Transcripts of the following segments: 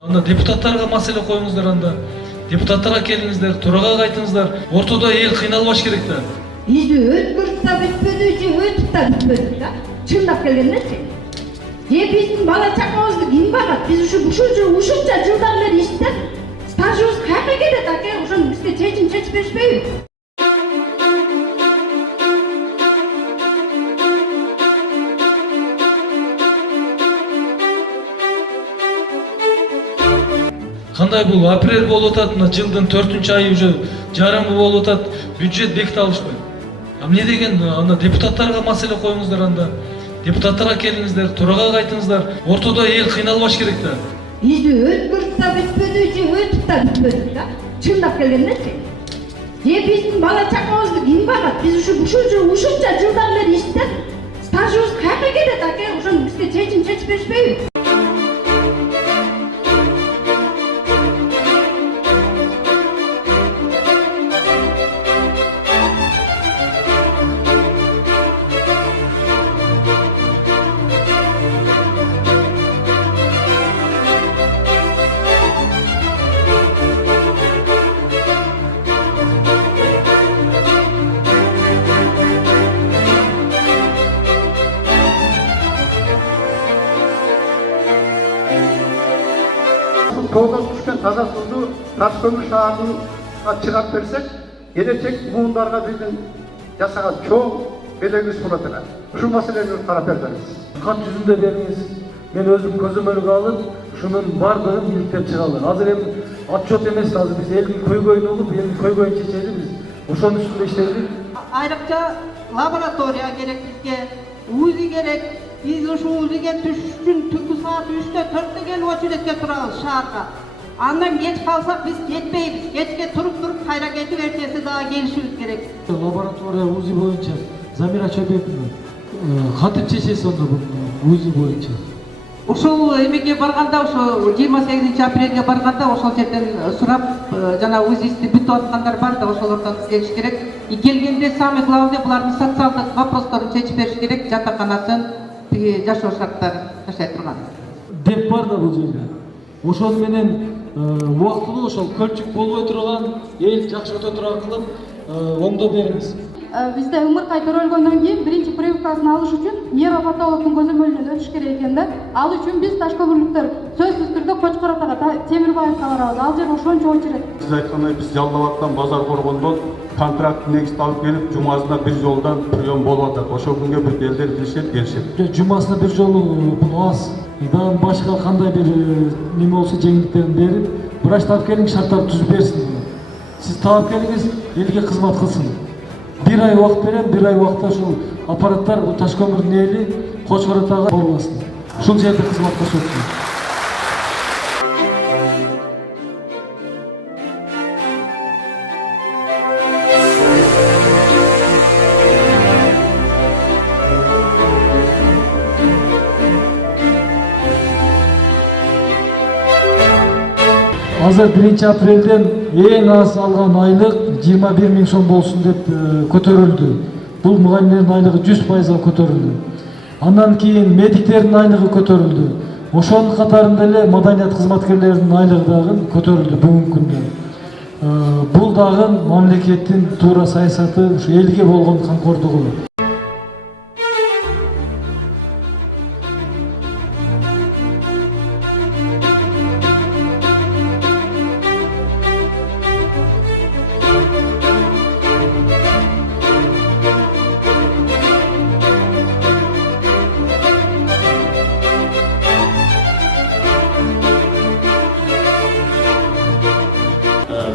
Анда депутаттарга маселе коюңуздар, анда депутаттарга келиңиздер, турага кайтыңыздар. Ортодо эл кыйналбаш керек да. Бизди өткөрүп да бүтпөдү, же өтүп да бүтпөдүк да. Чындап келгендечи. Же биздин бала чакабызды ким багат? Биз ушунча жылдан бери иштеп, стажыбыз каяка кетет аке? Ошону бизге чечим чечип беришпейби? Кандай бул апрель болуп атат, мына жылдын 4-айы уже жарымы болуп атат, бюджет беките алышпайт. Эмне деген, анда депутаттарга маселе коюңуздар, анда депутаттарга келиңиздер, турага кайтыңыздар. Ортодо эл кыйналбаш керек да. Бизди өткөрүп да бүтпөдү, же өтүп да бүтпөдүк да. Чындап келгендечи. Же биздин бала чакабызды ким багат? Биз ушунча жылдан бери иштеп, стажыбыз каяка кетет аке? Ошону бизге чечим чечип беришпейби? Тоғыз түскен таза суды Ташкөмір шаарына чыгап берсек, келечек буундарга биздин жасаган чоң белегибиз болот эле. Ушул маселени карап берсеңиз. Кат жүзүндө бериңиз. Мен өзүм көзөмөлгө алып, ушунун бардыгын иликтеп чыгалы. Азыр эми отчет эмес, азыр биз элдин көйгөйүн угуп, элдин көйгөйүн чечели биз. Ошонун үстүндө иштейбиз. Айрыкча лаборатория керек бизге, УЗИ керек. Biz uşu uziga tushиш uchun tungi soat 3'te 4'te kelib очередке turamiz shaharga. Andan geç kalsak biz ketmeymiz. Kechga turib qayra ketib ertesi daha gelishimiz kerak. Laboratoriya УЗИ боюнча Замира Чобековна кантип чечесиз онда бул УЗИ боюнча? Ошол эмеге барганда, ошо 28-апрелге барганда ошол жерден сурап, жана УЗИсти бүтүп аткандар бар да, ошолордон келиш керек. Келгенде самый главный булардын социалдык вопросторун чечип бериш керек, жатаканасын, жашоо шарттарын жашай турган. Деп бар да бул жерде. Ошол менен убактылуу ошол көлчүк болбой турган эл жакшы өтө кылып оңдоп бериңиз. Бизде ымыркай төрөлгөндөн кийин биринчи прививкасын алыш үчүн нейропатологдун көзөмөлүнөн өтүш керек экен да. Ал үчүн биз Ташкөмүрлүктөр сөзсүз түрдө Кочкор атага Темирбаевга барабыз. Ал жер ошончо очерет. Siz aytқандай biz Жалдабаттан базар коргондон контракт негизинде алып келип, жумасына бир жолдан прием болуп атат. Ошол күнгө бүт элдер билишет, келишет. Жумасына бир жолу бул аз. Дагы башка кандай бир неме болсо жеңилдиктерин берип, врач таап келиң, шарттарды түзүп берсин. Сиз таап келиңиз, элге кызмат кылсын. Bir ay vakt berem, bir ay vakta şu aparatlar bu Taşkömür'ün eli Koçkor atağı olmasın. Şul yerde hizmet koşulsun. Hazır 1 April'den en az algan aylık 21.000 so'm bolsun deb көтөрүлдү. Бул мугалимдердин айлыгы 100%га көтөрүлдү. Андан кийин медиктердин айлыгы көтөрүлдү. Ошонун катарында эле маданият кызматкерлеринин айлыгы дагы көтөрүлдү бүгүнкү күндө. Бул дагы мамлекеттин туура саясаты, ушу элге болгон камкордугу.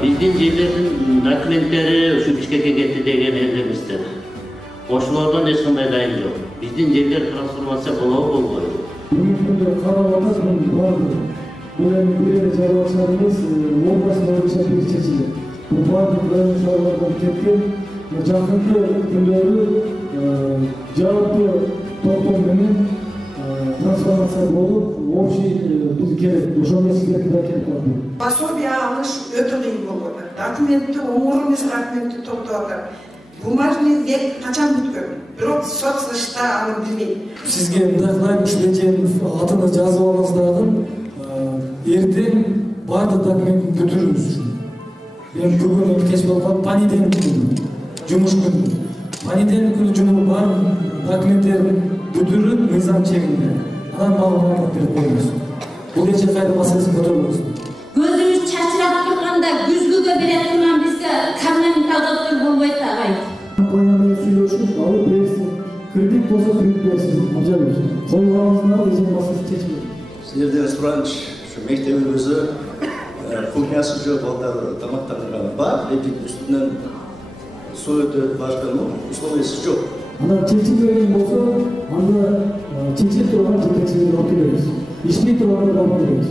Биздин жерлердин документтери ушу Бишкекке кетти деген элдемиздер. Ошолордон эч кандай дайым жок. Биздин жерлер трансформация болобу, болбойбу? Бүгүнкү күндө карап атат, бардык. Бул эми бир чарбачылар эмес, область боюнча бир чечилет. Бул бардык райончулардан кеткен, жакынкы күндөрү жауаптуу топтор менен трансформация болуп, общий биз керек, ошол нерселерди да келип калды. Пособие алыш өтө кыйын болуп атат. Документти оңор эмес документти топтоп атат. Бумажный век качан бүткөн? Бирок соцлашта аны билбейт. Сизге мындай кылайын, Шүлетенов атына жазып алыңыз дагы ертең бардык документин бүтүрүбүз. Мен бүгүн кеч болгон понедельник күнү, жумуш күнү. Понедельник күнү жумуш бар документтерин бүтүрүп, мыйзам чегинде. Анан маалымат берип коебуз. Бул эче кайра маселесин көтөрөбүз. Gözümüz çarçırap durganda güzgüge bere turgan bizge karnamenta doktor bolбойт агай. Компания менен сүйлөшүп, алып берсин. Кредит болсо сүрүп берсин. Ажабыз. Колуңуздан изин басып чечилет. Сіздерден сұраныш, şu мектебімізді кухнясы жоқ балдар тамақтандырған бар, lekin üstünden su өтіп başkanı условиясы жоқ. Анда чечилбеген болсо, анда чечилип турган жетекчилерди алып келебиз. Ишпей турганды алып келебиз.